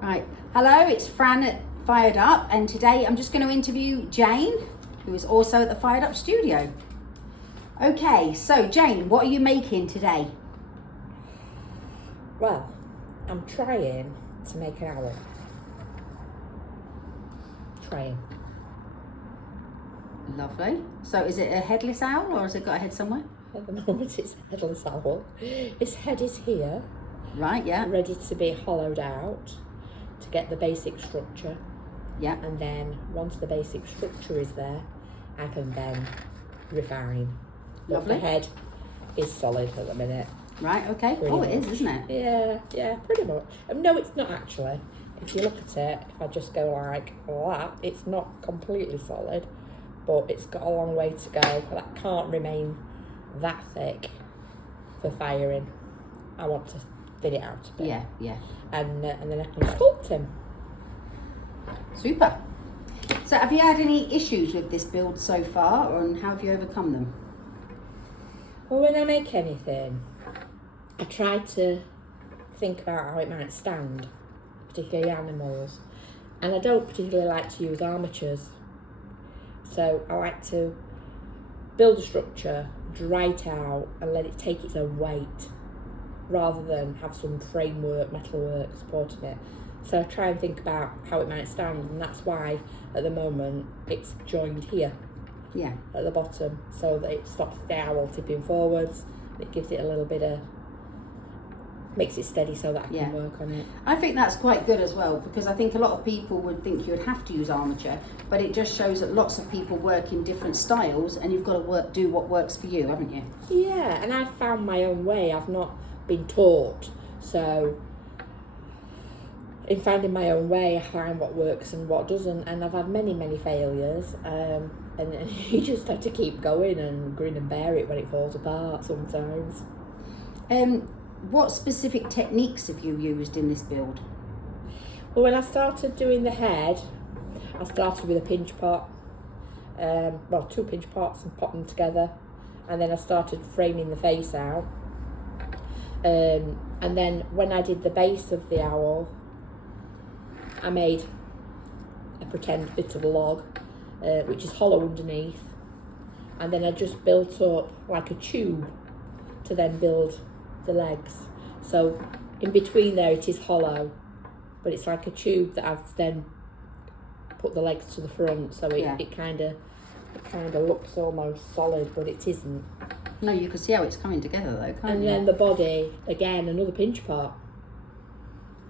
Right, hello, it's Fran at Fired Up, and today I'm just going to interview Jane, who is also at the Fired Up studio. Okay, so Jane, what are you making today? Well, I'm trying to make an owl. Trying. Lovely. So is it a headless owl or has it got a head somewhere? At the moment it's a headless owl. Its head is here. Right, yeah. Ready to be hollowed out to get the basic structure. Yeah. And then once the basic structure is there, I can then refine. But Lovely. the head is solid at the minute. Right, okay. Pretty It is, much. isn't it? Yeah, pretty much. No, it's not actually. If you look at it, if I just go like that, it's not completely solid, but it's got a long way to go. That can't remain that thick for firing. I want to thin it out a bit. Yeah. And then I can sculpt him. Super. So have you had any issues with this build so far, and how have you overcome them? Well, when I make anything, I try to think about how it might stand, particularly animals. And I don't particularly like to use armatures. So I like to build a structure, dry it out, and let it take its own weight, rather than have some framework, metalwork supporting it. So I try and think about how it might stand, and that's why at the moment it's joined here. Yeah. At the bottom, so that it stops the owl tipping forwards. It gives it a little bit of, makes it steady so that I can work on it. I think that's quite good as well, because I think a lot of people would think you would have to use armature, but it just shows that lots of people work in different styles, and you've got to do what works for you, haven't you? Yeah, and I've found my own way. I've not been taught, so in finding my own way, I find what works and what doesn't, and I've had many failures, and you just have to keep going and grin and bear it when it falls apart sometimes. What specific techniques have you used in this build? Well, when I started doing the head, I started with a pinch pot, two pinch pots, and put them together, and then I started framing the face out, and then when I did the base of the owl, I made a pretend bit of a log, which is hollow underneath, and then I just built up like a tube to then build the legs. So in between there it is hollow, but it's like a tube that I've then put the legs to the front, so it kind of looks almost solid, but it isn't. No, you can see how it's coming together though, can't And you? then the body, again, another pinch pot,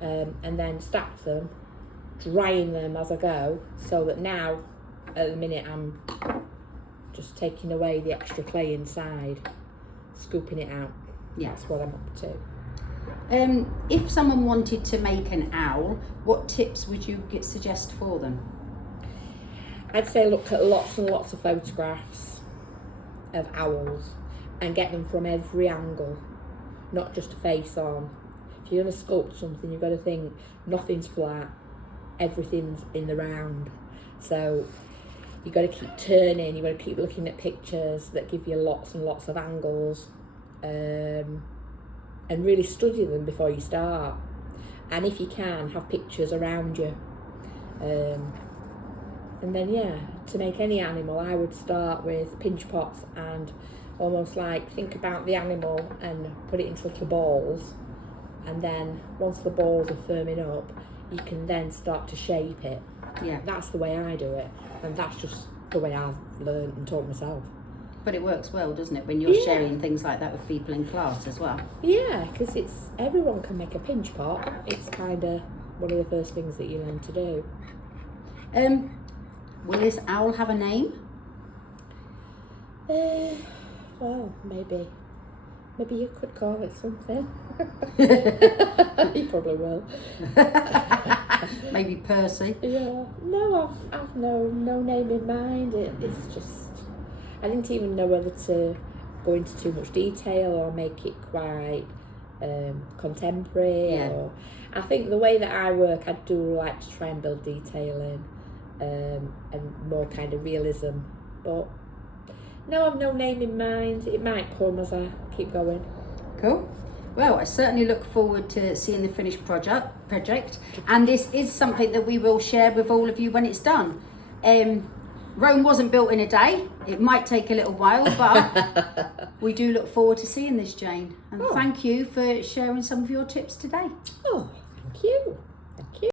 and then stack them, drying them as I go, so that now at the minute I'm just taking away the extra clay inside, scooping it out. Yeah. That's what I'm up to. If someone wanted to make an owl, what tips would you suggest for them? I'd say look at lots and lots of photographs of owls and get them from every angle, not just a face on. If you're going to sculpt something, you've got to think nothing's flat, everything's in the round. So you've got to keep turning, you've got to keep looking at pictures that give you lots and lots of angles, and really study them before you start. And if you can, have pictures around you. And then to make any animal, I would start with pinch pots and almost like think about the animal and put it into little balls, and then once the balls are firming up, you can then start to shape it. Yeah. That's the way I do it, and that's just the way I've learned and taught myself. But it works well, doesn't it, when you're sharing things like that with people in class as well? Yeah, because everyone can make a pinch pot. It's kind of one of the first things that you learn to do. Will this owl have a name? Well, maybe you could call it something. You probably will. Maybe Percy. Yeah. No, I've no name in mind. It's just, I didn't even know whether to go into too much detail or make it quite contemporary. Yeah. Or I think the way that I work, I do like to try and build detail in, and more kind of realism. But no, I've no name in mind. It might come as I keep going. Cool. Well, I certainly look forward to seeing the finished project, and this is something that we will share with all of you when it's done. Rome wasn't built in a day. It might take a little while, but we do look forward to seeing this, Jane. And thank you for sharing some of your tips today. Oh, thank you.